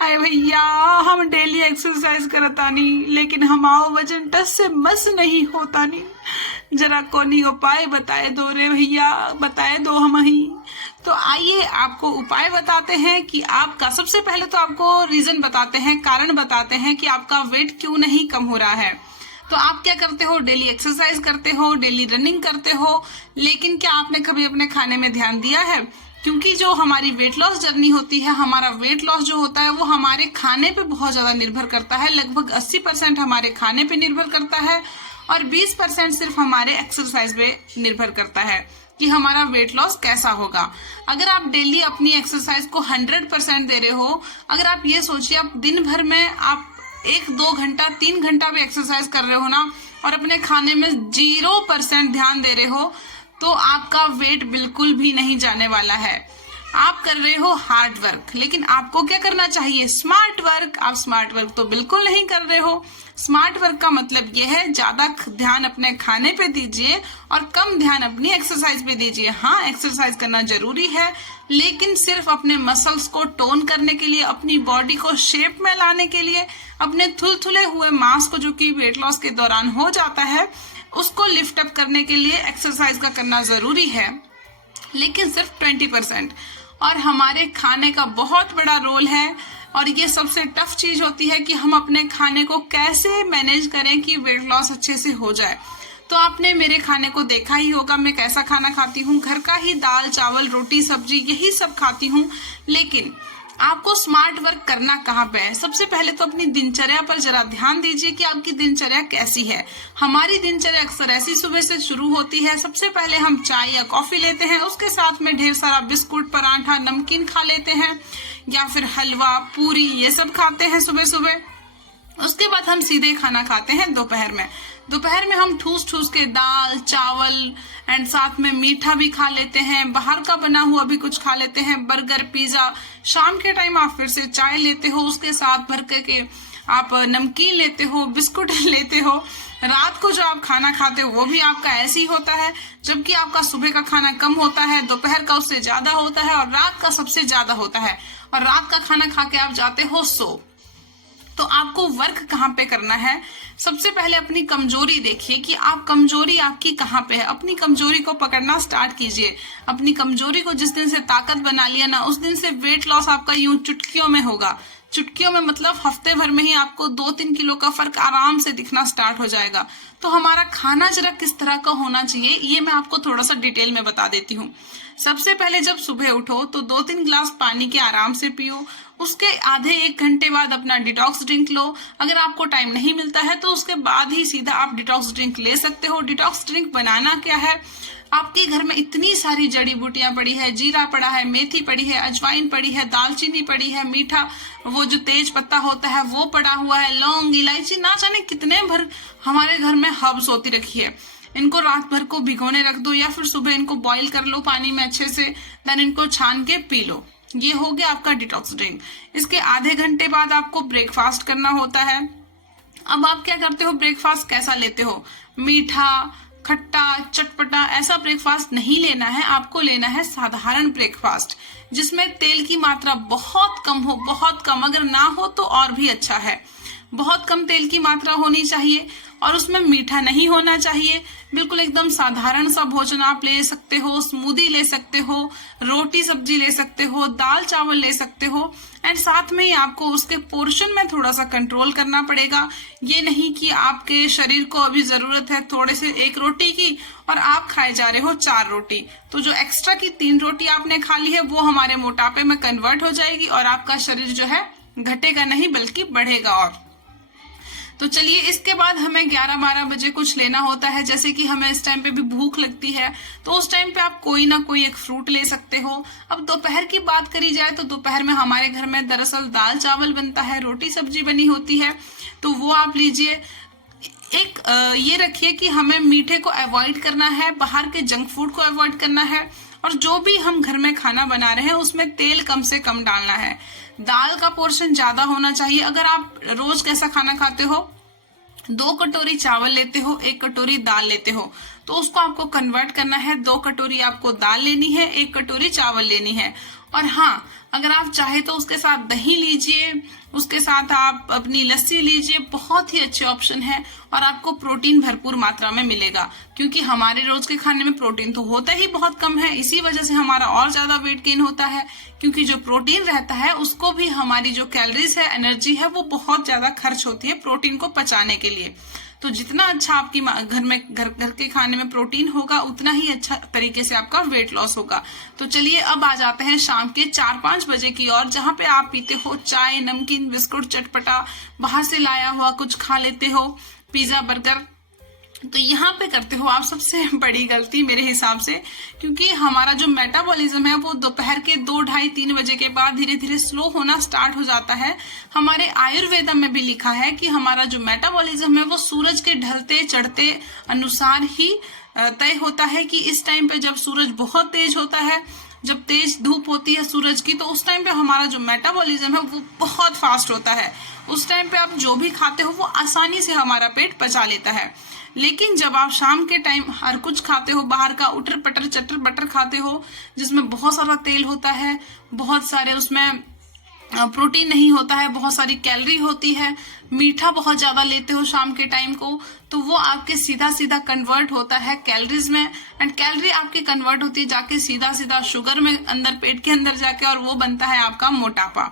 अरे भैया, हम डेली एक्सरसाइज करतानी लेकिन हमारो वजन टस से मस नहीं होतानी। जरा कोनी उपाय बताए दो रे भैया, बताए दो हम ही। तो आइए आपको उपाय बताते हैं कि आपका, सबसे पहले तो आपको रीजन बताते हैं, कारण बताते हैं कि आपका वेट क्यों नहीं कम हो रहा है। तो आप क्या करते हो, डेली एक्सरसाइज करते हो, डेली रनिंग करते हो, लेकिन क्या आपने कभी अपने खाने में ध्यान दिया है? क्योंकि जो हमारी वेट लॉस जर्नी होती है, हमारा वेट लॉस जो होता है वो हमारे खाने पे बहुत ज्यादा निर्भर करता है। लगभग 80% हमारे खाने पे निर्भर करता है और 20% सिर्फ हमारे एक्सरसाइज पे निर्भर करता है कि हमारा वेट लॉस कैसा होगा। अगर आप डेली अपनी एक्सरसाइज को 100% दे रहे हो, अगर आप ये सोचिए आप दिन भर में आप 1-2 घंटा 3 घंटा भी एक्सरसाइज कर रहे हो ना, और अपने खाने में 0% ध्यान दे रहे हो, तो आपका वेट बिल्कुल भी नहीं जाने वाला है। आप कर रहे हो हार्ड वर्क, लेकिन आपको क्या करना चाहिए, स्मार्ट वर्क। आप स्मार्ट वर्क तो बिल्कुल नहीं कर रहे हो। स्मार्ट वर्क का मतलब यह है ज्यादा ध्यान अपने खाने पे दीजिए और कम ध्यान अपनी एक्सरसाइज पे दीजिए। हाँ, एक्सरसाइज करना जरूरी है, लेकिन सिर्फ अपने मसल्स को टोन करने के लिए, अपनी बॉडी को शेप में लाने के लिए, अपने थुलथुले हुए मांस को जो कि वेट लॉस के दौरान हो जाता है, उसको लिफ्ट अप करने के लिए एक्सरसाइज का करना जरूरी है, लेकिन सिर्फ 20%। और हमारे खाने का बहुत बड़ा रोल है, और ये सबसे टफ चीज होती है कि हम अपने खाने को कैसे मैनेज करें कि वेट लॉस अच्छे से हो जाए। तो आपने मेरे खाने को देखा ही होगा, मैं कैसा खाना खाती हूँ, घर का ही दाल चावल रोटी सब्जी यही सब खाती हूँ। लेकिन आपको स्मार्ट वर्क करना कहाँ पे है? सबसे पहले तो अपनी दिनचर्या पर जरा ध्यान दीजिए कि आपकी दिनचर्या कैसी है। हमारी दिनचर्या अक्सर ऐसी सुबह से शुरू होती है, सबसे पहले हम चाय या कॉफी लेते हैं, उसके साथ में ढेर सारा बिस्कुट पराठा नमकीन खा लेते हैं, या फिर हलवा पूरी ये सब खाते हैं सुबह सुबह। उसके बाद हम सीधे खाना खाते हैं दोपहर में। दोपहर में हम ठूस ठूस के दाल चावल एंड साथ में मीठा भी खा लेते हैं, बाहर का बना हुआ भी कुछ खा लेते हैं, बर्गर पिज्जा। शाम के टाइम आप फिर से चाय लेते हो, उसके साथ भर के आप नमकीन लेते हो, बिस्कुट लेते हो। रात को जो आप खाना खाते हो वो भी आपका ऐसे ही होता है, जबकि आपका सुबह का खाना कम होता है, दोपहर का उससे ज्यादा होता है और रात का सबसे ज्यादा होता है। और रात का खाना खा के आप जाते हो सो। तो आपको वर्क कहाँ पे करना है? सबसे पहले अपनी कमजोरी देखिए कि आप कमजोरी आपकी कहाँ पे है। अपनी कमजोरी को पकड़ना स्टार्ट कीजिए। अपनी कमजोरी को जिस दिन से ताकत बना लिया ना, उस दिन से वेट लॉस आपका यूं चुटकियों में होगा। चुटकियों में मतलब हफ्ते भर में ही आपको 2-3 किलो का फर्क आराम से दिखना स्टार्ट हो जाएगा। तो हमारा खाना जरा किस तरह का होना चाहिए ये मैं आपको थोड़ा सा डिटेल में बता देती हूँ। सबसे पहले जब सुबह उठो तो 2-3 गिलास पानी के आराम से पियो। उसके आधे 1 घंटे बाद अपना डिटॉक्स ड्रिंक लो। अगर आपको टाइम नहीं मिलता है तो उसके बाद ही सीधा आप डिटॉक्स ड्रिंक ले सकते हो। डिटॉक्स ड्रिंक बनाना क्या है, आपके घर में इतनी सारी जड़ी बूटियां पड़ी है, जीरा पड़ा है, मेथी पड़ी है, अजवाइन पड़ी है, दालचीनी पड़ी है, मीठा वो जो तेज पत्ता होता है वो पड़ा हुआ है, लौंग इलायची ना जाने कितने भर हमारे घर में हर्ब्स होती रखी है। इनको रात भर को भिगोने रख दो या फिर सुबह इनको बॉईल कर लो पानी में अच्छे से, देन इनको छान के पी लो। ये हो गया आपका डिटॉक्स ड्रिंक। इसके आधे घंटे बाद आपको ब्रेकफास्ट करना होता है। अब आप क्या करते हो, ब्रेकफास्ट कैसा लेते हो? मीठा खट्टा चटपटा ऐसा ब्रेकफास्ट नहीं लेना है, आपको लेना है साधारण ब्रेकफास्ट जिसमें तेल की मात्रा बहुत कम हो, बहुत कम, अगर ना हो तो और भी अच्छा है। बहुत कम तेल की मात्रा होनी चाहिए और उसमें मीठा नहीं होना चाहिए। बिल्कुल एकदम साधारण सा भोजन आप ले सकते हो, स्मूदी ले सकते हो, रोटी सब्जी ले सकते हो, दाल चावल ले सकते हो। एंड साथ में ही आपको उसके पोर्शन में थोड़ा सा कंट्रोल करना पड़ेगा। ये नहीं कि आपके शरीर को अभी जरूरत है थोड़े से 1 रोटी की और आप खाए जा रहे हो 4 रोटी, तो जो एक्स्ट्रा की 3 रोटी आपने खा ली है वो हमारे मोटापे में कन्वर्ट हो जाएगी और आपका शरीर जो है घटेगा नहीं बल्कि बढ़ेगा। और तो चलिए, इसके बाद हमें 11-12 बजे कुछ लेना होता है, जैसे कि हमें इस टाइम पे भी भूख लगती है, तो उस टाइम पे आप कोई ना कोई एक फ्रूट ले सकते हो। अब दोपहर की बात करी जाए तो दोपहर में हमारे घर में दरअसल दाल चावल बनता है, रोटी सब्जी बनी होती है, तो वो आप लीजिए। ये रखिए कि हमें मीठे को अवॉइड करना है, बाहर के जंक फूड को अवॉइड करना है, और जो भी हम घर में खाना बना रहे हैं उसमें तेल कम से कम डालना है। दाल का पोर्शन ज्यादा होना चाहिए। अगर आप रोज कैसा खाना खाते हो, 2 कटोरी चावल लेते हो, 1 कटोरी दाल लेते हो, तो उसको आपको कन्वर्ट करना है। 2 कटोरी आपको दाल लेनी है, 1 कटोरी चावल लेनी है। और हाँ, अगर आप चाहे तो उसके साथ दही लीजिए, उसके साथ आप अपनी लस्सी लीजिए, बहुत ही अच्छे ऑप्शन है और आपको प्रोटीन भरपूर मात्रा में मिलेगा। क्योंकि हमारे रोज के खाने में प्रोटीन तो होता ही बहुत कम है, इसी वजह से हमारा और ज्यादा वेट गेन होता है। क्योंकि जो प्रोटीन रहता है उसको भी हमारी जो कैलोरीज है, एनर्जी है, वो बहुत ज्यादा खर्च होती है प्रोटीन को पचाने के लिए। तो जितना अच्छा आपकी घर के खाने में प्रोटीन होगा, उतना ही अच्छा तरीके से आपका वेट लॉस होगा। तो चलिए अब आ जाते हैं शाम के 4-5 बजे की ओर, जहाँ पे आप पीते हो चाय, नमकीन, बिस्कुट, चटपटा, बाहर से लाया हुआ कुछ खा लेते हो, पिज्जा, बर्गर। तो यहाँ पे करते हो आप सबसे बड़ी गलती मेरे हिसाब से, क्योंकि हमारा जो मेटाबॉलिज्म है वो दोपहर के 2, 2:30, 3 बजे के बाद धीरे धीरे स्लो होना स्टार्ट हो जाता है। हमारे आयुर्वेदम में भी लिखा है कि हमारा जो मेटाबॉलिज्म है वो सूरज के ढलते चढ़ते अनुसार ही तय होता है कि इस टाइम पे जब सूरज बहुत तेज होता है, जब तेज धूप होती है सूरज की, तो उस टाइम पे हमारा जो मेटाबॉलिज्म है वो बहुत फास्ट होता है। उस टाइम पे आप जो भी खाते हो वो आसानी से हमारा पेट पचा लेता है। लेकिन जब आप शाम के टाइम हर कुछ खाते हो, बाहर का उटर पटर चटर बटर खाते हो, जिसमें बहुत सारा तेल होता है, बहुत सारे उसमें प्रोटीन नहीं होता है, बहुत सारी कैलोरी होती है, मीठा बहुत ज्यादा लेते हो शाम के टाइम को, तो वो आपके सीधा सीधा कन्वर्ट होता है कैलोरीज में, एंड कैलोरी आपकी कन्वर्ट होती है जाके सीधा सीधा शुगर में अंदर पेट के अंदर जाके, और वो बनता है आपका मोटापा।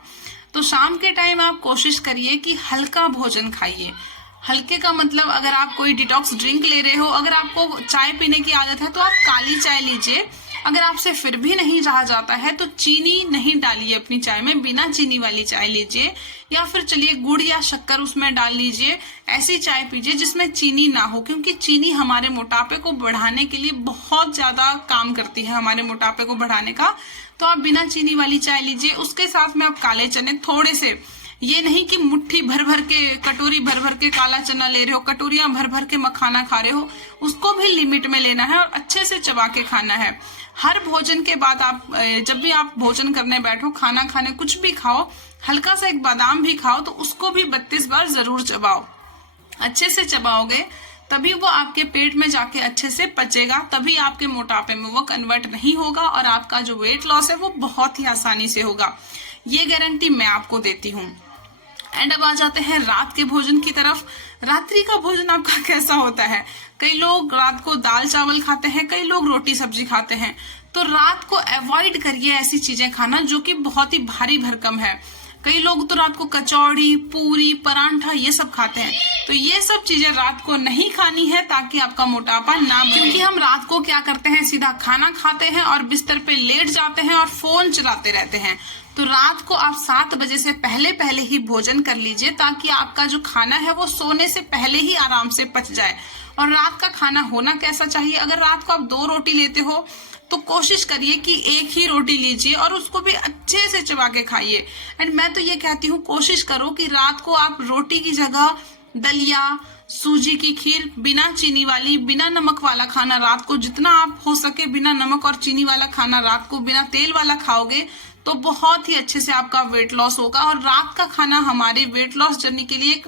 तो शाम के टाइम आप कोशिश करिए कि हल्का भोजन खाइए। हल्के का मतलब, अगर आप कोई डिटॉक्स ड्रिंक ले रहे हो, अगर आपको चाय पीने की आदत है तो आप काली चाय लीजिए। अगर आपसे फिर भी नहीं रहा जाता है तो चीनी नहीं डालिए अपनी चाय में, बिना चीनी वाली चाय लीजिए, या फिर चलिए गुड़ या शक्कर उसमें डाल लीजिए। ऐसी चाय पीजिए जिसमें चीनी ना हो, क्योंकि चीनी हमारे मोटापे को बढ़ाने के लिए बहुत ज्यादा काम करती है, हमारे मोटापे को बढ़ाने का। तो आप बिना चीनी वाली चाय लीजिए। उसके साथ में आप काले चने थोड़े से, ये नहीं कि मुट्ठी भर भर के, कटोरी भर भर के काला चना ले रहे हो, कटोरियां भर भर के मखाना खा रहे हो, उसको भी लिमिट में लेना है और अच्छे से चबा के खाना है। हर भोजन के बाद आप, जब भी आप भोजन करने बैठो, खाना खाने कुछ भी खाओ, हल्का सा एक बादाम भी खाओ, तो उसको भी 32 बार जरूर चबाओ। अच्छे से चबाओगे तभी वो आपके पेट में जाके अच्छे से पचेगा, तभी आपके मोटापे में वो कन्वर्ट नहीं होगा और आपका जो वेट लॉस है वो बहुत ही आसानी से होगा। ये गारंटी मैं आपको देती हूँ। एंड अब आ जाते हैं रात के भोजन की तरफ। रात्रि का भोजन आपका कैसा होता है? कई लोग रात को दाल चावल खाते हैं, कई लोग रोटी सब्जी खाते हैं। तो रात को अवॉइड करिए ऐसी चीजें खाना जो कि बहुत ही भारी भरकम है। कई लोग तो रात को कचौड़ी, पूरी, परांठा ये सब खाते हैं। तो ये सब चीजें रात को नहीं खानी है, ताकि आपका मोटापा ना बढ़े। क्योंकि हम रात को क्या करते हैं, सीधा खाना खाते हैं और बिस्तर पे लेट जाते हैं और फोन चलाते रहते हैं। तो रात को आप 7 बजे से पहले पहले ही भोजन कर लीजिए, ताकि आपका जो खाना है वो सोने से पहले ही आराम से पच जाए। और रात का खाना होना कैसा चाहिए? अगर रात को आप 2 रोटी लेते हो तो कोशिश करिए कि 1 ही रोटी लीजिए और उसको भी अच्छे से चबा के खाइए। एंड मैं तो ये कहती हूँ, कोशिश करो कि रात को आप रोटी की जगह दलिया, सूजी की खीर, बिना चीनी वाली, बिना नमक वाला खाना रात को जितना आप हो सके बिना नमक और चीनी वाला खाना रात को बिना तेल वाला खाओगे तो बहुत ही अच्छे से आपका वेट लॉस होगा। और रात का खाना हमारे वेट लॉस जर्नी के लिए एक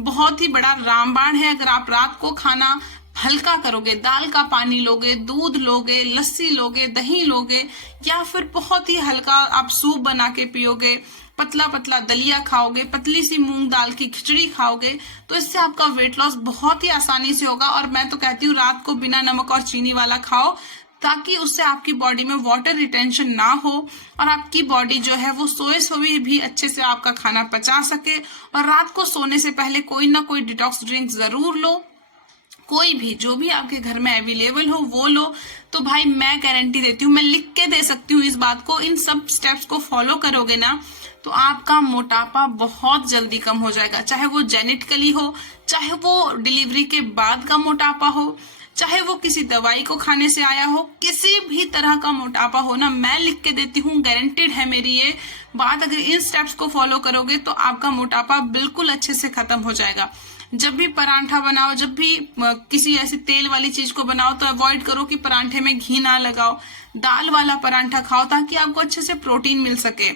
बहुत ही बड़ा रामबाण है। अगर आप रात को खाना हल्का करोगे, दाल का पानी लोगे, दूध लोगे, लस्सी लोगे, दही लोगे, या फिर बहुत ही हल्का आप सूप बना के पियोगे, पतला पतला दलिया खाओगे, पतली सी मूंग दाल की खिचड़ी खाओगे, तो इससे आपका वेट लॉस बहुत ही आसानी से होगा। और मैं तो कहती हूँ रात को बिना नमक और चीनी वाला खाओ, ताकि उससे आपकी बॉडी में वाटर रिटेंशन ना हो और आपकी बॉडी जो है वो सोए भी अच्छे से आपका खाना पचा सके। और रात को सोने से पहले कोई ना कोई डिटॉक्स ड्रिंक जरूर लो, कोई भी जो भी आपके घर में अवेलेबल हो वो लो। तो भाई मैं गारंटी देती हूँ, मैं लिख के दे सकती हूँ इस बात को, इन सब स्टेप्स को फॉलो करोगे ना तो आपका मोटापा बहुत जल्दी कम हो जाएगा। चाहे वो जेनेटिकली हो, चाहे वो डिलीवरी के बाद का मोटापा हो, चाहे वो किसी दवाई को खाने से आया हो, किसी भी तरह का मोटापा हो ना, मैं लिख के देती हूँ, गारंटेड है मेरी ये बात। अगर इन स्टेप्स को फॉलो करोगे तो आपका मोटापा बिल्कुल अच्छे से खत्म हो जाएगा। जब भी परांठा बनाओ, जब भी किसी ऐसी तेल वाली चीज को बनाओ तो अवॉइड करो कि परांठे में घी ना लगाओ। दाल वाला परांठा खाओ ताकि आपको अच्छे से प्रोटीन मिल सके।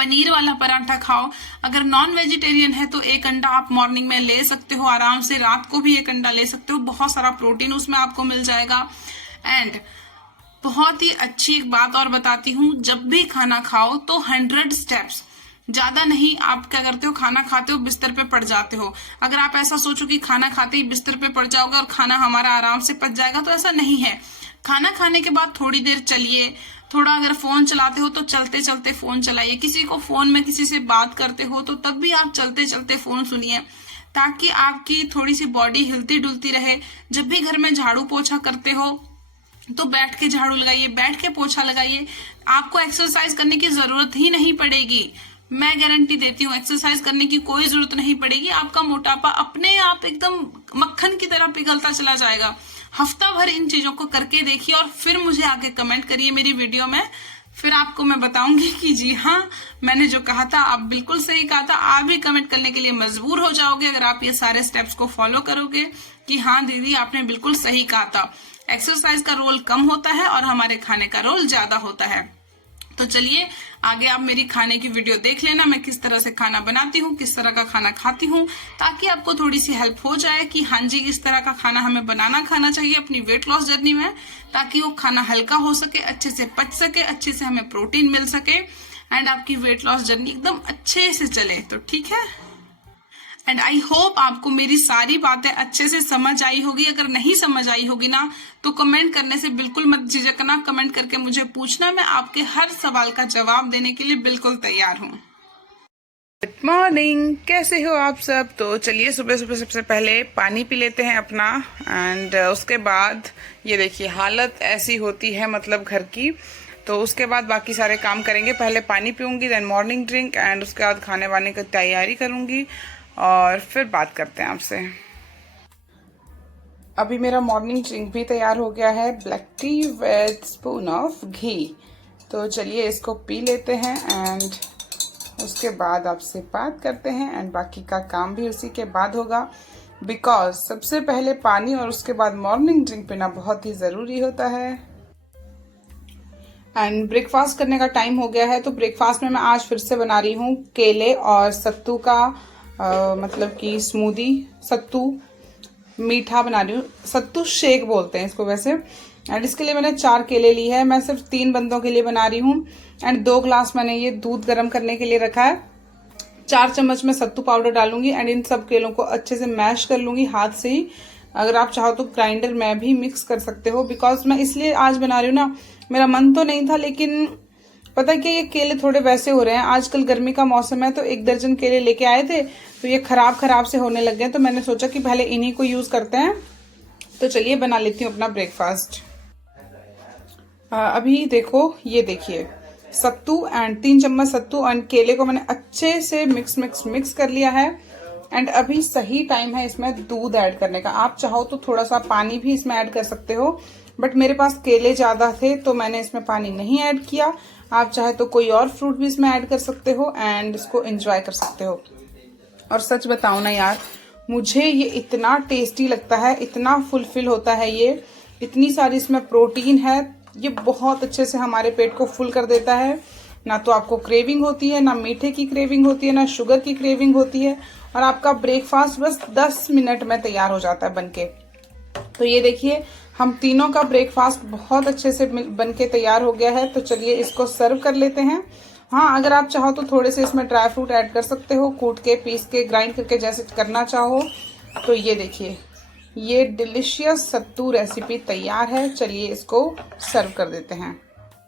पनीर वाला पराठा खाओ। अगर नॉन वेजिटेरियन है तो एक अंडा आप मॉर्निंग में ले सकते हो आराम से, रात को भी एक अंडा ले सकते हो, बहुत सारा प्रोटीन उसमें आपको मिल जाएगा। एंड बहुत ही अच्छी एक बात और बताती हूँ, जब भी खाना खाओ तो 100 स्टेप्स, ज्यादा नहीं। आप क्या करते हो, खाना खाते हो बिस्तर पे पड़ जाते हो। अगर आप ऐसा सोचो कि खाना खाते ही बिस्तर पे पड़ जाओगे और खाना हमारा आराम से पच जाएगा, तो ऐसा नहीं है। खाना खाने के बाद थोड़ी देर चलिए, थोड़ा अगर फोन चलाते हो तो चलते चलते फोन चलाइए, किसी को फोन में किसी से बात करते हो तो तब भी आप चलते चलते फोन सुनिए, ताकि आपकी थोड़ी सी बॉडी हिलती डुलती रहे। जब भी घर में झाड़ू पोछा करते हो तो बैठ के झाड़ू लगाइए, बैठ के पोछा लगाइए। आपको एक्सरसाइज करने की जरूरत ही नहीं पड़ेगी, मैं गारंटी देती हूँ, एक्सरसाइज करने की कोई जरूरत नहीं पड़ेगी। आपका मोटापा अपने आप एकदम मक्खन की तरह पिघलता चला जाएगा। हफ्ता भर इन चीजों को करके देखिए और फिर मुझे आके कमेंट करिए मेरी वीडियो में, फिर आपको मैं बताऊंगी कि जी हाँ, मैंने जो कहा था आप बिल्कुल सही कहा था। आप भी कमेंट करने के लिए मजबूर हो जाओगे अगर आप ये सारे स्टेप्स को फॉलो करोगे कि हाँ दीदी आपने बिल्कुल सही कहा था। एक्सरसाइज का रोल कम होता है और हमारे खाने का रोल ज्यादा होता है। तो चलिए आगे आप मेरी खाने की वीडियो देख लेना, मैं किस तरह से खाना बनाती हूँ, किस तरह का खाना खाती हूँ, ताकि आपको थोड़ी सी हेल्प हो जाए कि हाँ जी इस तरह का खाना हमें बनाना खाना चाहिए अपनी वेट लॉस जर्नी में, ताकि वो खाना हल्का हो सके, अच्छे से पच सके, अच्छे से हमें प्रोटीन मिल सके एंड आपकी वेट लॉस जर्नी एकदम अच्छे से चले। तो ठीक है, एंड आई होप आपको मेरी सारी बातें अच्छे से समझ आई होगी। अगर नहीं समझ आई होगी ना तो कमेंट करने से बिल्कुल मत झिझकना, कमेंट करके मुझे पूछना, मैं आपके हर सवाल का जवाब देने के लिए बिल्कुल तैयार हूँ। गुड मॉर्निंग, कैसे हो आप सब। तो चलिए सुबह सुबह सबसे पहले पानी पी लेते हैं अपना, एंड उसके बाद ये देखिए हालत ऐसी होती है मतलब घर की, तो उसके बाद बाकी सारे काम करेंगे। पहले पानी पीऊंगी, देन मॉर्निंग ड्रिंक, एंड उसके बाद खाने वाने की तैयारी करूंगी और फिर बात करते हैं आपसे। अभी मेरा मॉर्निंग ड्रिंक भी तैयार हो गया है, black tea with spoon of ghee. तो चलिए इसको पी लेते हैं एंड उसके बाद आपसे बात करते हैं, एंड बाकी का काम भी उसी के बाद होगा, बिकॉज सबसे पहले पानी और उसके बाद मॉर्निंग ड्रिंक पीना बहुत ही ज़रूरी होता है। एंड ब्रेकफास्ट करने का टाइम हो गया है, तो ब्रेकफास्ट में मैं आज फिर से बना रही हूँ केले और सत्तू का मतलब कि स्मूदी, सत्तू मीठा बना रही हूँ, सत्तू शेक बोलते हैं इसको वैसे। एंड इसके लिए मैंने 4 केले ली है, मैं सिर्फ 3 बंदों के लिए बना रही हूँ। एंड 2 ग्लास मैंने ये दूध गर्म करने के लिए रखा है। 4 चम्मच में सत्तू पाउडर डालूंगी एंड इन सब केलों को अच्छे से मैश कर लूंगी हाथ से ही। अगर आप चाहो तो ग्राइंडर में भी मिक्स कर सकते हो, बिकॉज मैं इसलिए आज बना रही हूँ ना, मेरा मन तो नहीं था, लेकिन पता है कि ये केले थोड़े वैसे हो रहे हैं, आजकल गर्मी का मौसम है, तो 1 दर्जन केले लेके आए थे तो ये खराब से होने लग गए, तो मैंने सोचा कि पहले इन्हीं को यूज करते हैं। तो चलिए बना लेती हूँ अपना ब्रेकफास्ट। अभी देखो, ये देखिए सत्तू एंड 3 चम्मच सत्तू एंड केले को मैंने अच्छे से मिक्स कर लिया है। एंड अभी सही टाइम है इसमें दूध ऐड करने का। आप चाहो तो थोड़ा सा पानी भी इसमें ऐड कर सकते हो, बट मेरे पास केले ज्यादा थे तो मैंने इसमें पानी नहीं ऐड किया। आप चाहे तो कोई और फ्रूट भी इसमें ऐड कर सकते हो एंड इसको एंजॉय कर सकते हो। और सच बताऊं ना यार, मुझे ये इतना टेस्टी लगता है, इतना फुलफिल होता है ये, इतनी सारी इसमें प्रोटीन है, ये बहुत अच्छे से हमारे पेट को फुल कर देता है। ना तो आपको क्रेविंग होती है, ना मीठे की क्रेविंग होती है, ना शुगर की क्रेविंग होती है, और आपका ब्रेकफास्ट बस 10 मिनट में तैयार हो जाता है बनके। तो ये देखिए हम तीनों का ब्रेकफास्ट बहुत अच्छे से बनके तैयार हो गया है। तो चलिए इसको सर्व कर लेते हैं। हाँ, अगर आप चाहो तो थोड़े से इसमें ड्राई फ्रूट ऐड कर सकते हो, कूट के, पीस के, ग्राइंड करके, जैसे करना चाहो। तो ये देखिए ये डिलिशियस सत्तू रेसिपी तैयार है। चलिए इसको सर्व कर देते हैं।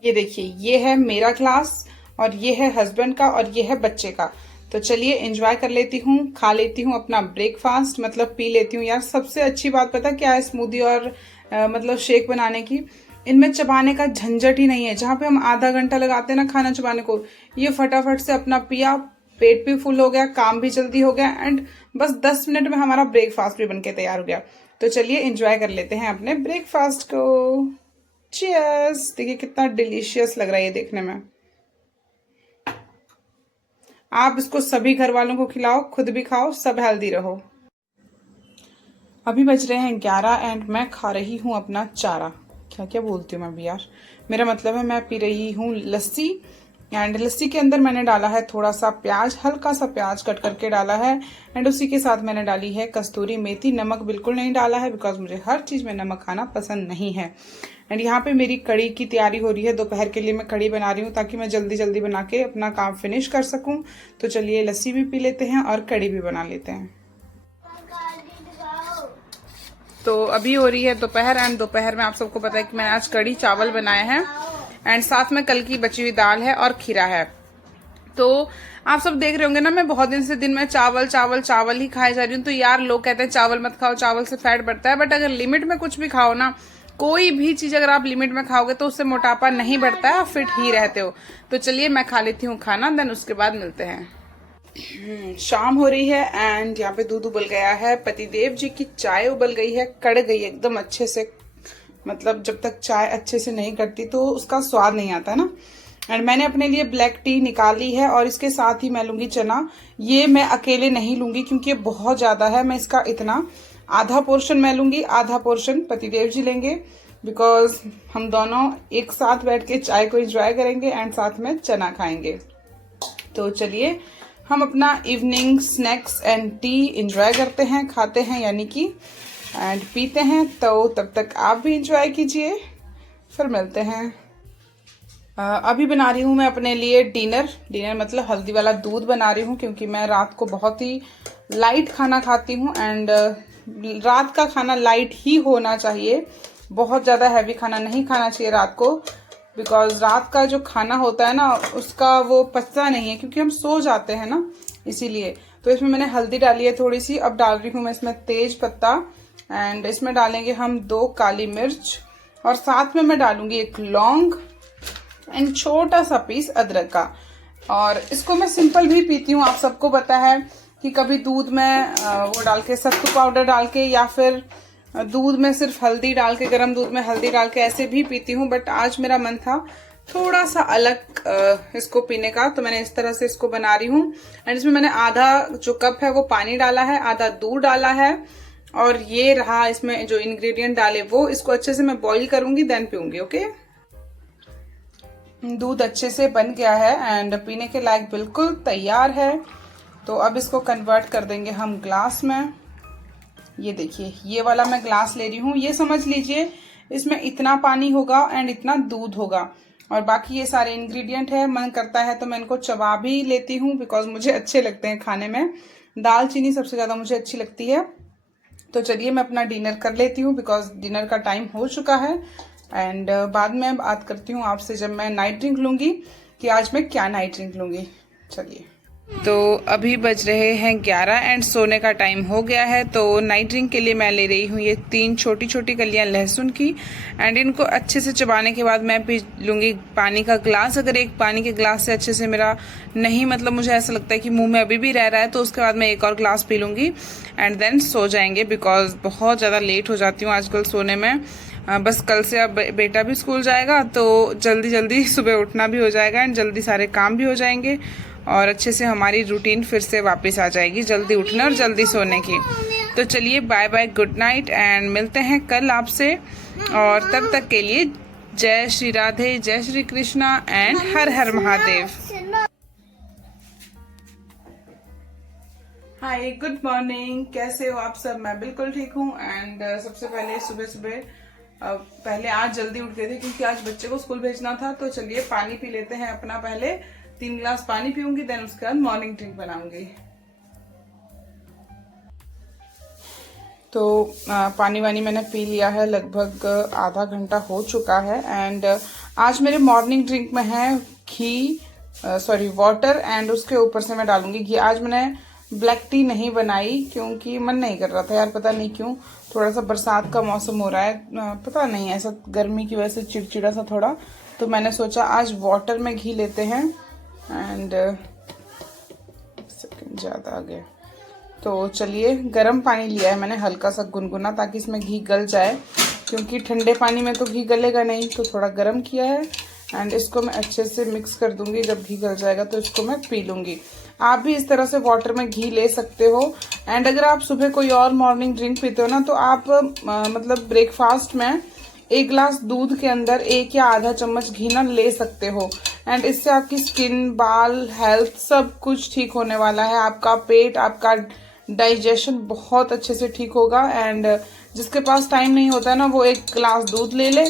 ये देखिए ये है मेरा ग्लास और ये है हस्बैंड का और ये है बच्चे का। तो चलिए एंजॉय कर लेती हूँ, खा लेती हूँ अपना ब्रेकफास्ट, मतलब पी लेती हूँ। यार सबसे अच्छी बात पता क्या है स्मूदी और मतलब शेक बनाने की, इनमें चबाने का झंझट ही नहीं है। जहाँ पे हम आधा घंटा लगाते हैं ना खाना चबाने को, ये फटाफट से अपना पिया, पेट भी फुल हो गया, काम भी जल्दी हो गया, एंड बस 10 मिनट में हमारा ब्रेकफास्ट भी बनके तैयार हो गया। तो चलिए एंजॉय कर लेते हैं अपने ब्रेकफास्ट को। चीयर्स। देखिए कितना डिलीशियस लग रहा है ये देखने में। आप इसको सभी घर वालों को खिलाओ, खुद भी खाओ, सब हेल्दी रहो। अभी बज रहे हैं 11 एंड मैं खा रही हूँ अपना चारा। क्या क्या बोलती हूँ मैं भी यार, मेरा मतलब है मैं पी रही हूँ लस्सी एंड लस्सी के अंदर मैंने डाला है थोड़ा सा प्याज, हल्का सा प्याज कट करके डाला है। एंड उसी के साथ मैंने डाली है कस्तूरी मेथी। नमक बिल्कुल नहीं डाला है बिकॉज मुझे हर चीज़ में नमक खाना पसंद नहीं है। एंड यहाँ पे मेरी कड़ी की तैयारी हो रही है। दोपहर के लिए मैं कड़ी बना रही हूँ ताकि मैं जल्दी जल्दी बना के अपना काम फिनिश कर सकूँ। तो चलिए लस्सी भी पी लेते हैं और कड़ी भी बना लेते हैं। तो अभी हो रही है दोपहर एंड दोपहर में आप सबको पता है कि मैंने आज कड़ी चावल बनाए हैं एंड साथ में कल की बची हुई दाल है और खीरा है। तो आप सब देख रहे होंगे ना, मैं बहुत दिन में चावल चावल चावल ही खाए जा रही हूँ। तो यार लोग कहते हैं चावल मत खाओ, चावल से फैट बढ़ता है। बट अगर लिमिट में कुछ भी खाओ ना, कोई भी चीज अगर आप लिमिट में खाओगे तो उससे मोटापा नहीं बढ़ता है, आप फिट ही रहते हो। तो चलिए मैं खा लेती हूँ खाना, देन उसके बाद मिलते हैं। शाम हो रही है एंड यहाँ पे दूध उबल गया है। पतिदेव जी की चाय उबल गई है, कड़ गई एकदम अच्छे से। मतलब जब तक चाय अच्छे से नहीं कटती तो उसका स्वाद नहीं आता ना। एंड मैंने अपने लिए ब्लैक टी निकाली है और इसके साथ ही मैं लूंगी चना। ये मैं अकेले नहीं लूंगी क्योंकि ये बहुत ज्यादा है। मैं इसका इतना आधा पोर्शन मैं लूंगी, आधा पोर्शन पतिदेव जी लेंगे बिकॉज हम दोनों एक साथ बैठ के चाय को एंजॉय करेंगे एंड साथ में चना खाएंगे। तो चलिए हम अपना evening snacks and T enjoy करते हैं, खाते हैं यानी कि, एंड पीते हैं। तो तब तक आप भी एंजॉय कीजिए, फिर मिलते हैं। अभी बना रही हूँ मैं अपने लिए डिनर मतलब हल्दी वाला दूध बना रही हूँ क्योंकि मैं रात को बहुत ही लाइट खाना खाती हूँ। एंड रात का खाना लाइट ही होना चाहिए, बहुत ज़्यादा हैवी खाना नहीं खाना चाहिए रात को, बिकॉज रात का जो खाना होता है ना उसका वो पचता नहीं है क्योंकि हम सो जाते हैं ना, इसीलिए। तो इसमें मैंने हल्दी डाली है थोड़ी सी। अब डाल रही हूँ मैं इसमें तेज पत्ता एंड इसमें डालेंगे हम 2 काली मिर्च और साथ में मैं डालूंगी 1 लौंग एंड छोटा सा पीस अदरक का। और इसको मैं सिंपल भी पीती हूँ। आप सबको पता है कि कभी दूध में वो डाल के सत्तू पाउडर डाल के या फिर दूध में सिर्फ हल्दी डाल के, गर्म दूध में हल्दी डाल के ऐसे भी पीती हूँ। बट आज मेरा मन था थोड़ा सा अलग इसको पीने का, तो मैंने इस तरह से इसको बना रही हूँ। एंड इसमें मैंने आधा जो कप है वो पानी डाला है, आधा दूध डाला है और ये रहा इसमें जो इंग्रेडिएंट डाले वो। इसको अच्छे से मैं बॉईल करूंगी देन पीऊंगी। ओके, दूध अच्छे से बन गया है एंड पीने के लायक बिल्कुल तैयार है। तो अब इसको कन्वर्ट कर देंगे हम ग्लास में। ये देखिए, ये वाला मैं ग्लास ले रही हूँ। ये समझ लीजिए इसमें इतना पानी होगा एंड इतना दूध होगा और बाकी ये सारे इंग्रेडिएंट है। मन करता है तो मैं इनको चबा भी लेती हूँ बिकॉज मुझे अच्छे लगते हैं खाने में। दालचीनी सबसे ज़्यादा मुझे अच्छी लगती है। तो चलिए मैं अपना डिनर कर लेती हूँ बिकॉज डिनर का टाइम हो चुका है। एंड बाद में बात करती हूँ आपसे जब मैं नाइट ड्रिंक लूँगी कि आज मैं क्या नाइट ड्रिंक लूँगी। चलिए, तो अभी बज रहे हैं 11 एंड सोने का टाइम हो गया है। तो नाइट ड्रिंक के लिए मैं ले रही हूँ ये 3 छोटी छोटी कलियां लहसुन की एंड इनको अच्छे से चबाने के बाद मैं पी लूँगी पानी का ग्लास। अगर एक पानी के ग्लास से अच्छे से मेरा नहीं, मतलब मुझे ऐसा लगता है कि मुंह में अभी भी रह रहा है, तो उसके बाद मैं एक और ग्लास पी लूँगी एंड देन सो जाएंगे बिकॉज बहुत ज़्यादा लेट हो जाती हूँ आजकल सोने में। बस कल से अब बेटा भी स्कूल जाएगा तो जल्दी जल्दी सुबह उठना भी हो जाएगा एंड जल्दी सारे काम भी हो जाएंगे और अच्छे से हमारी रूटीन फिर से वापस आ जाएगी, जल्दी उठने और जल्दी सोने की। तो चलिए bye bye, good night and मिलते हैं कल आपसे। और तब तक के लिए जय श्री राधे, जय Shri Krishna and her her Mahadev. Hi, good morning, कैसे हो आप सब? मैं बिल्कुल ठीक हूँ। एंड सबसे पहले सुबह पहले आज जल्दी उठ गए थे क्योंकि आज बच्चे को स्कूल भेजना था। तो चलिए पानी पी लेते हैं अपना। पहले 3 गिलास पानी पीऊंगी देन उसके बाद मॉर्निंग ड्रिंक बनाऊंगी। तो पानी वानी मैंने पी लिया है, लगभग आधा घंटा हो चुका है। एंड आज मेरे मॉर्निंग ड्रिंक में है घी, वाटर एंड उसके ऊपर से मैं डालूंगी घी। आज मैंने ब्लैक टी नहीं बनाई क्योंकि मन नहीं कर रहा था यार, पता नहीं क्यों। थोड़ा सा बरसात का मौसम हो रहा है, पता नहीं, ऐसा गर्मी की वजह से चिड़चिड़ा सा थोड़ा। तो मैंने सोचा आज वाटर में घी लेते हैं एंड सेकंड ज़्यादा आ गया। तो चलिए, गर्म पानी लिया है मैंने हल्का सा गुनगुना ताकि इसमें घी गल जाए, क्योंकि ठंडे पानी में तो घी गलेगा नहीं। तो थोड़ा गर्म किया है एंड इसको मैं अच्छे से मिक्स कर दूंगी। जब घी गल जाएगा तो इसको मैं पी लूंगी। आप भी इस तरह से वाटर में घी ले सकते हो। एंड अगर आप सुबह कोई और मॉर्निंग ड्रिंक पीते हो ना तो आप मतलब ब्रेकफास्ट में 1 गिलास दूध के अंदर 1 या आधा चम्मच घी ना ले सकते हो। एंड इससे आपकी स्किन, बाल, हेल्थ सब कुछ ठीक होने वाला है। आपका पेट, आपका डाइजेशन बहुत अच्छे से ठीक होगा। एंड जिसके पास टाइम नहीं होता है ना, वो एक गिलास दूध ले ले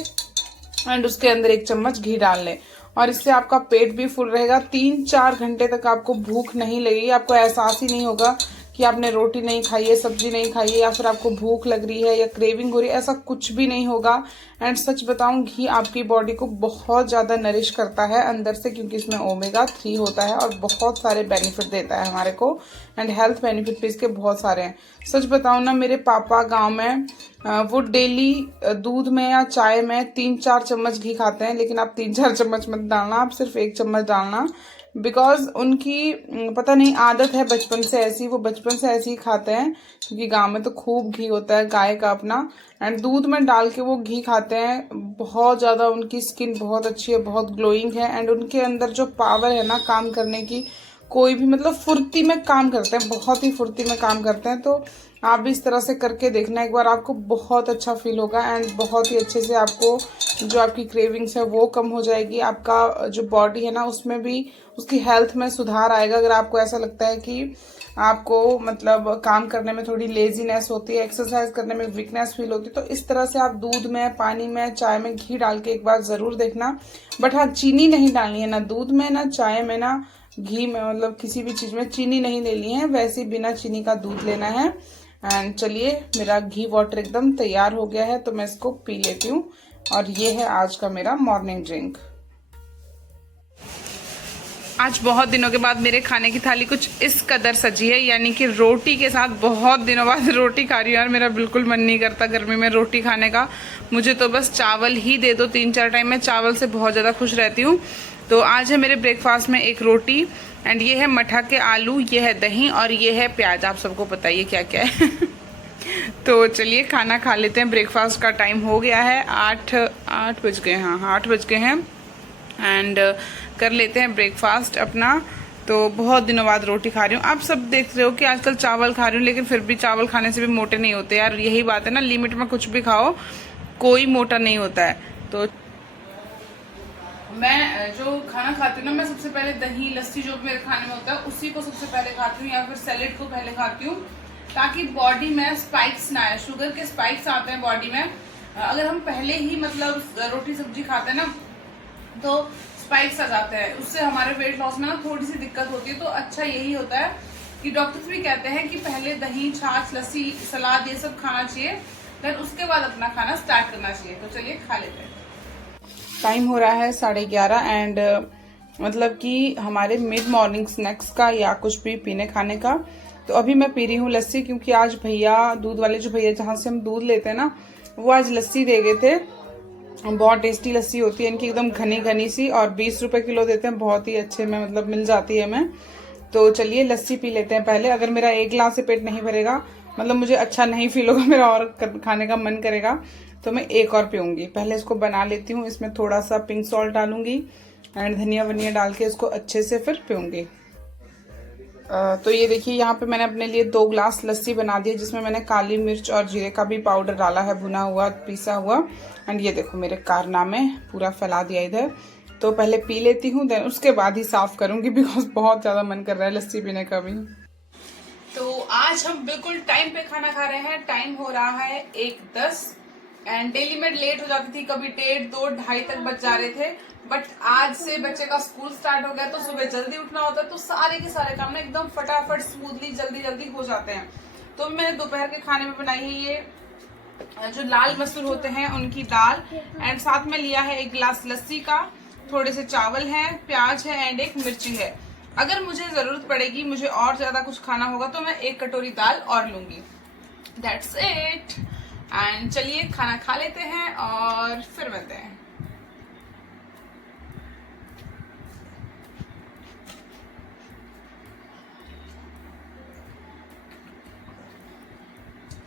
एंड उसके अंदर 1 चम्मच घी डाल ले, और इससे आपका पेट भी फुल रहेगा। 3-4 घंटे तक आपको भूख नहीं लगेगी, आपको एहसास ही नहीं होगा कि आपने रोटी नहीं खाई है, सब्जी नहीं खाई है, या फिर आपको भूख लग रही है या क्रेविंग हो रही है, ऐसा कुछ भी नहीं होगा। एंड सच बताऊं, घी आपकी बॉडी को बहुत ज़्यादा नरिश करता है अंदर से, क्योंकि इसमें ओमेगा 3 होता है और बहुत सारे बेनिफिट देता है हमारे को। एंड हेल्थ बेनिफिट भी इसके बहुत सारे हैं। सच बताऊं ना, मेरे पापा गाँव में वो डेली दूध में या चाय में 3-4 चम्मच घी खाते हैं, लेकिन आप 3-4 चम्मच मत डालना, आप सिर्फ 1 चम्मच डालना। बिकॉज उनकी पता नहीं आदत है बचपन से ऐसी, वो बचपन से ऐसे ही खाते हैं, क्योंकि गांव में तो खूब घी होता है गाय का अपना। एंड दूध में डाल के वो घी खाते हैं, बहुत ज़्यादा उनकी स्किन बहुत अच्छी है, बहुत ग्लोइंग है। एंड उनके अंदर जो पावर है ना काम करने की, कोई भी मतलब फुर्ती में काम करते हैं, बहुत ही फुर्ती में काम करते हैं। तो आप भी इस तरह से करके देखना एक बार, आपको बहुत अच्छा फील होगा। एंड बहुत ही अच्छे से आपको जो आपकी क्रेविंग्स है वो कम हो जाएगी। आपका जो बॉडी है ना, उसमें भी उसकी हेल्थ में सुधार आएगा। अगर आपको ऐसा लगता है कि आपको मतलब काम करने में थोड़ी लेजीनेस होती है, एक्सरसाइज करने में वीकनेस फील होती है, तो इस तरह से आप दूध में, पानी में, चाय में घी डाल के एक बार ज़रूर देखना। बट हाँ, चीनी नहीं डालनी है, ना दूध में, ना चाय में, ना घी में, मतलब किसी भी चीज़ में चीनी नहीं लेनी है। वैसे बिना चीनी का दूध लेना है। एंड चलिए, मेरा घी वाटर एकदम तैयार हो गया है, तो मैं इसको पी लेती हूँ। और ये है आज का मेरा मॉर्निंग ड्रिंक। आज बहुत दिनों के बाद मेरे खाने की थाली कुछ इस कदर सजी है, यानी कि रोटी के साथ। बहुत दिनों बाद रोटी खा रही हूँ यार, मेरा बिल्कुल मन नहीं करता गर्मी में रोटी खाने का। मुझे तो बस चावल ही दे दो 3-4 टाइम, मैं चावल से बहुत ज़्यादा खुश रहती हूँ। तो आज है मेरे ब्रेकफास्ट में एक रोटी, एंड ये है मठा के आलू, ये है दही और ये है प्याज। आप सबको पता ही है क्या क्या है। तो चलिए खाना खा लेते हैं। ब्रेकफास्ट का टाइम हो गया है, 8 बज गए, हाँ 8 बज गए हैं। एंड कर लेते हैं ब्रेकफास्ट अपना। तो बहुत दिनों बाद रोटी खा रही हूँ। आप सब देख रहे हो कि आजकल चावल खा रही हूँ, लेकिन फिर भी चावल खाने से भी मोटे नहीं होते यार। यही बात है ना, लिमिट में कुछ भी खाओ, कोई मोटा नहीं होता है। तो मैं जो खाना खाती हूँ ना, मैं सबसे पहले दही, लस्सी जो भी मेरे खाने में होता है उसी को सबसे पहले खाती हूँ, या फिर सैलेड को पहले खाती हूँ, ताकि बॉडी में स्पाइक्स ना आए। शुगर के स्पाइक्स आते हैं बॉडी में अगर हम पहले ही मतलब रोटी सब्जी खाते हैं ना, तो स्पाइक्स आ जाते हैं। उससे हमारे वेट लॉस में ना थोड़ी सी दिक्कत होती है। तो अच्छा यही होता है कि डॉक्टर्स भी कहते हैं कि पहले दही, छाछ, लस्सी, सलाद ये सब खाना चाहिए, फिर उसके बाद अपना खाना स्टार्ट करना चाहिए। तो चलिए खा लेते हैं। टाइम हो रहा है 11:30 एंड मतलब कि हमारे मिड मॉर्निंग स्नैक्स का या कुछ भी पीने खाने का। तो अभी मैं पी रही हूँ लस्सी, क्योंकि आज भैया, दूध वाले जो भैया जहाँ से हम दूध लेते हैं ना, वो आज लस्सी दे गए थे। बहुत टेस्टी लस्सी होती है इनकी, एकदम घनी घनी सी, और 20 रुपए किलो देते हैं। बहुत ही अच्छे में मतलब मिल जाती है हमें। तो चलिए लस्सी पी लेते हैं पहले। अगर मेरा 1 गिलास से पेट नहीं भरेगा, मतलब मुझे अच्छा नहीं फील होगा, मेरा और खाने का मन करेगा, तो मैं एक और पीऊँगी। पहले इसको बना लेती हूँ। इसमें थोड़ा सा पिंक सॉल्ट डालूंगी एंड धनिया वनिया डाल के इसको अच्छे से फिर पीऊँगी। तो ये देखिए, यहाँ पे मैंने अपने लिए 2 गिलास लस्सी बना दिया, जिसमें मैंने काली मिर्च और जीरे का भी पाउडर डाला है, भुना हुआ, पीसा हुआ। एंड ये देखो मेरे कारनामे पूरा फैला दिया इधर। तो पहले पी लेती हूँ, देन उसके बाद ही साफ करूँगी, बिकॉज बहुत ज़्यादा मन कर रहा है लस्सी पीने का भी। तो आज हम बिल्कुल टाइम पे खाना खा रहे हैं। टाइम हो रहा है 1:10 एंड डेली मैं लेट हो जाती थी, कभी 1:30, 2, 2:30 तक बच जा रहे थे। बट आज से बच्चे का स्कूल स्टार्ट हो गया, तो सुबह जल्दी उठना होता है, तो सारे के सारे काम ना एकदम फटाफट स्मूथली जल्दी जल्दी हो जाते हैं। तो मैंने दोपहर के खाने में बनाई है ये जो लाल मसूर होते हैं उनकी दाल, एंड साथ में लिया है 1 गिलास लस्सी का, थोड़े से चावल है, प्याज है एंड 1 मिर्ची है। अगर मुझे जरूरत पड़ेगी, मुझे और ज्यादा कुछ खाना होगा, तो मैं 1 कटोरी दाल और लूंगी। That's it. एंड चलिए खाना खा लेते हैं और फिर मिलते हैं।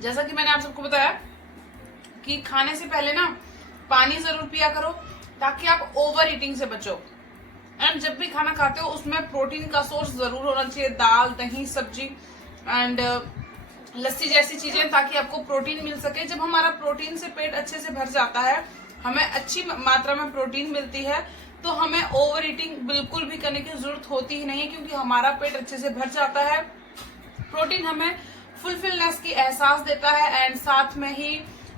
जैसा कि मैंने आप सबको बताया कि खाने से पहले ना पानी जरूर पिया करो, ताकि आप ओवर ईटिंग से बचो। एंड जब भी खाना खाते हो उसमें प्रोटीन का सोर्स जरूर होना चाहिए, दाल, दही, सब्जी एंड लस्सी जैसी चीजें, ताकि आपको प्रोटीन मिल सके। जब हमारा प्रोटीन से पेट अच्छे से भर जाता है, हमें अच्छी मात्रा में प्रोटीन मिलती है, तो हमें ओवर ईटिंग बिल्कुल भी करने की जरूरत होती ही नहीं है, क्योंकि हमारा पेट अच्छे से भर जाता है। प्रोटीन हमें फुलफिलनेस की एहसास देता है एंड साथ में ही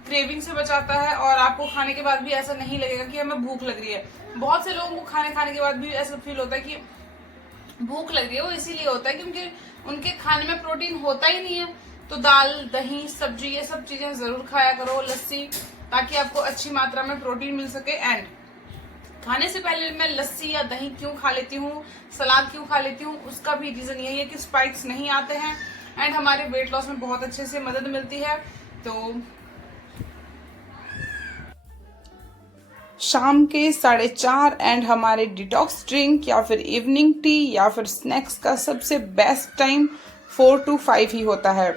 क्रेविंग से बचाता है, और आपको खाने के बाद भी ऐसा नहीं लगेगा कि हमें भूख लग रही है। बहुत से लोगों को खाने के बाद भी ऐसा फील होता है कि भूख लग रही है, वो इसीलिए होता है क्योंकि उनके खाने में प्रोटीन होता ही नहीं है। तो दाल, दही, सब्जी, ये सब चीजें जरूर खाया करो, लस्सी, ताकि आपको अच्छी मात्रा में प्रोटीन मिल सके। एंड खाने से पहले मैं लस्सी या दही क्यों खा लेती हूँ, सलाद क्यों खा लेती हूँ, उसका भी रीजन यही है कि स्पाइक्स नहीं आते हैं एंड हमारे वेट लॉस में बहुत अच्छे से मदद मिलती है। तो शाम के 4:30 एंड हमारे डिटॉक्स ड्रिंक या फिर इवनिंग टी या फिर स्नैक्स का सबसे बेस्ट टाइम 4 to 5 ही होता है।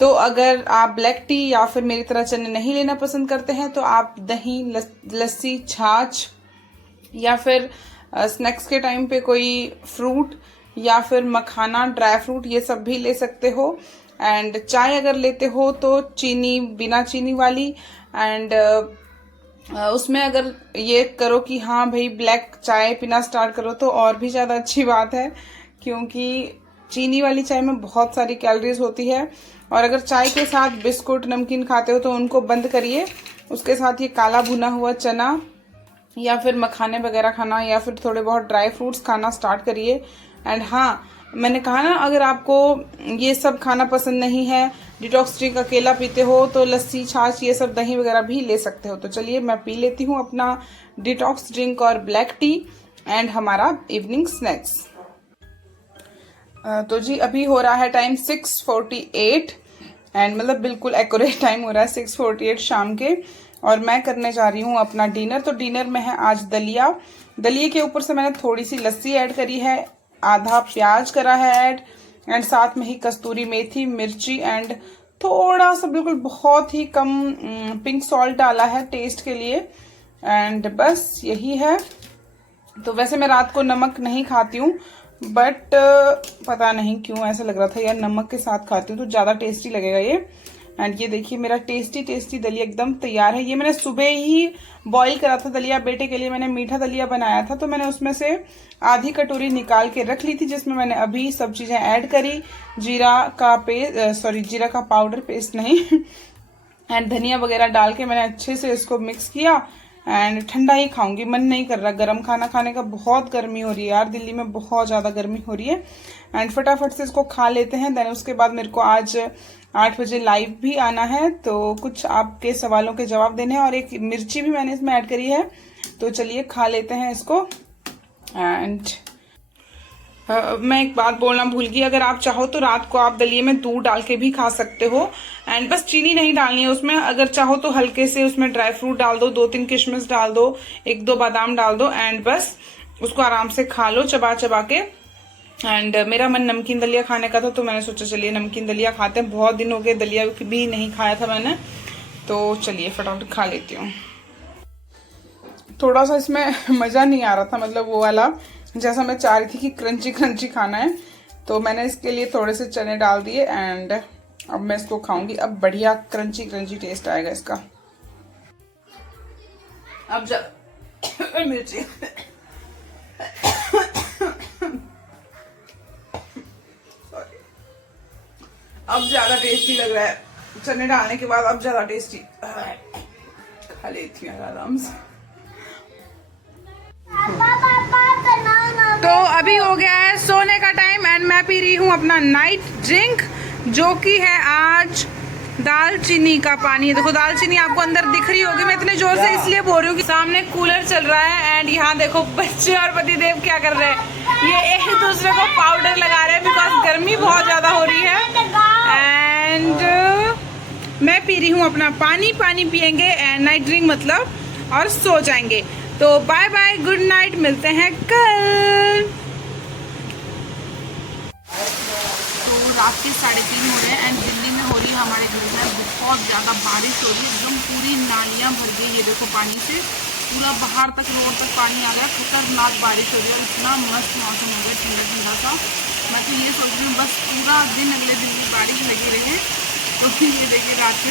तो अगर आप ब्लैक टी या फिर मेरी तरह चने नहीं लेना पसंद करते हैं तो आप दही, लस्सी, छाछ या फिर स्नैक्स के टाइम पे कोई फ्रूट या फिर मखाना, ड्राई फ्रूट, ये सब भी ले सकते हो। एंड चाय अगर लेते हो तो चीनी, बिना चीनी वाली। एंड उसमें अगर ये करो कि हाँ भाई ब्लैक चाय पीना स्टार्ट करो तो और भी ज़्यादा अच्छी बात है, क्योंकि चीनी वाली चाय में बहुत सारी कैलोरीज होती है। और अगर चाय के साथ बिस्कुट, नमकीन खाते हो तो उनको बंद करिए। उसके साथ ये काला भुना हुआ चना या फिर मखाने वगैरह खाना या फिर थोड़े बहुत ड्राई फ्रूट्स खाना स्टार्ट करिए। एंड हाँ, मैंने कहा ना, अगर आपको ये सब खाना पसंद नहीं है, डिटॉक्स ड्रिंक अकेला पीते हो, तो लस्सी, छाछ, ये सब दही वगैरह भी ले सकते हो। तो चलिए मैं पी लेती हूँ अपना डिटॉक्स ड्रिंक और ब्लैक टी एंड हमारा इवनिंग स्नैक्स। तो जी अभी हो रहा है टाइम 6:48 एंड मतलब बिल्कुल एक्यूरेट टाइम हो रहा है 6:48 शाम के, और मैं करने जा रही हूँ अपना डिनर। तो डिनर में है आज दलिया। दलिए के ऊपर से मैंने थोड़ी सी लस्सी ऐड करी है, आधा प्याज करा है ऐड, एंड साथ में ही कस्तूरी मेथी, मिर्ची एंड थोड़ा सा, बिल्कुल बहुत ही कम पिंक सॉल्ट डाला है टेस्ट के लिए। एंड बस यही है। तो वैसे मैं रात को नमक नहीं खाती हूँ, बट पता नहीं क्यों ऐसा लग रहा था यार नमक के साथ खाती हूँ तो ज़्यादा टेस्टी लगेगा ये। एंड ये देखिए मेरा टेस्टी दलिया एकदम तैयार है। ये मैंने सुबह ही बॉईल करा था दलिया, बेटे के लिए मैंने मीठा दलिया बनाया था, तो मैंने उसमें से आधी कटोरी निकाल के रख ली थी, जिसमें मैंने अभी सब चीज़ें ऐड करी। जीरा का पाउडर, पेस्ट नहीं, एंड धनिया वगैरह डाल के मैंने अच्छे से इसको मिक्स किया। एंड ठंडा ही खाऊंगी, मन नहीं कर रहा गर्म खाना खाने का, बहुत गर्मी हो रही है यार, दिल्ली में बहुत ज़्यादा गर्मी हो रही है। एंड फटाफट से इसको खा लेते हैं। देन उसके बाद मेरे को आज 8 बजे लाइव भी आना है, तो कुछ आपके सवालों के जवाब देने हैं, और एक मिर्ची भी मैंने इसमें ऐड करी है। तो चलिए खा लेते हैं इसको। एंड मैं एक बात बोलना भूल गई, अगर आप चाहो तो रात को आप दलिए में दूध डाल के भी खा सकते हो। एंड बस चीनी नहीं डालनी है उसमें, अगर चाहो तो हल्के से उसमें ड्राई फ्रूट डाल दो, 2-3 किशमिश डाल दो, 1-2 बादाम डाल दो, एंड बस उसको आराम से खा लो चबा चबा के। एंड मेरा मन नमकीन दलिया खाने का था, तो मैंने सोचा चलिए नमकीन दलिया खाते हैं, बहुत दिन हो गए दलिया भी नहीं खाया था मैंने, तो चलिए फटाफट खा लेती हूँ। थोड़ा सा इसमें मज़ा नहीं आ रहा था, मतलब वो वाला जैसा मैं चाह रही थी कि क्रंची क्रंची खाना है, तो मैंने इसके लिए थोड़े से चने डाल दिए। एंड अब मैं इसको खाऊंगी, अब बढ़िया क्रंची क्रंची टेस्ट आएगा इसका। अब मिर्ची अब ज्यादा टेस्टी लग रहा है, चने डालने के बाद अब ज्यादा टेस्टी। खा लेती हूँ आराम से। तो अभी हो गया है सोने का टाइम एंड मैं पी रही हूँ अपना नाइट ड्रिंक, जो कि है आज दालचीनी का पानी। देखो दालचीनी आपको अंदर दिख रही होगी, मैं इतने जोर से इसलिए बोल रही हूँ कि सामने कूलर चल रहा है एंड यहाँ देखो बच्चे और पतिदेव क्या कर रहे हैं, ये एक दूसरे को पाउडर लगा रहे हैं बिकॉज गर्मी बहुत ज्यादा हो रही है। एंड मैं पी रही हूँ अपना पानी पियेंगे एंड नाइट ड्रिंक मतलब, और सो जाएंगे। तो बाय बाय, गुड नाइट, मिलते हैं कल। तो रात के 3:30 हो रहे हैं एंड दिल्ली में हो रही है हमारे घर में बहुत ज़्यादा बारिश हो रही है, एकदम पूरी नालियाँ भर गई, ये देखो पानी से पूरा बाहर तक, रोड तक पानी आ गया, खतरनाक बारिश हो रही है, इतना मस्त मौसम हो गया, ठंडा ठंडा सा। मैं तो ये सोच रही हूँ बस पूरा दिन अगले दिन की बारिश लगी रहे। तो ये देखिए रात के